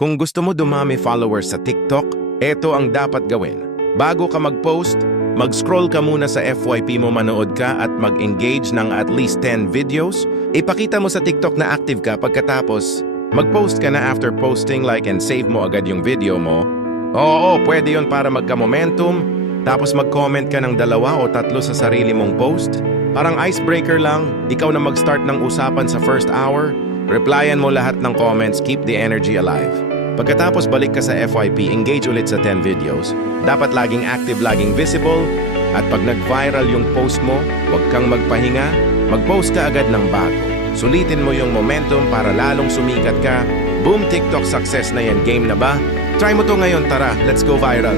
Kung gusto mo dumami followers sa TikTok, eto ang dapat gawin. Bago ka mag-post, mag-scroll ka muna sa FYP mo, manood ka at mag-engage ng at least 10 videos. Ipakita mo sa TikTok na active ka, pagkatapos mag-post ka na after posting, like and save mo agad yung video mo. Oo, pwede yun para magka-momentum, tapos mag-comment ka ng 2 o 3 sa sarili mong post. Parang icebreaker lang, ikaw na mag-start ng usapan sa first hour, replyan mo lahat ng comments, keep the energy alive. Pagkatapos balik ka sa FYP, engage ulit sa 10 videos. Dapat laging active, laging visible, at pag nag-viral yung post mo, huwag kang magpahinga, mag-post ka agad ng bago. Sulitin mo yung momentum para lalong sumikat ka. Boom, TikTok success na yan, game na ba? Try mo to ngayon, tara, let's go viral!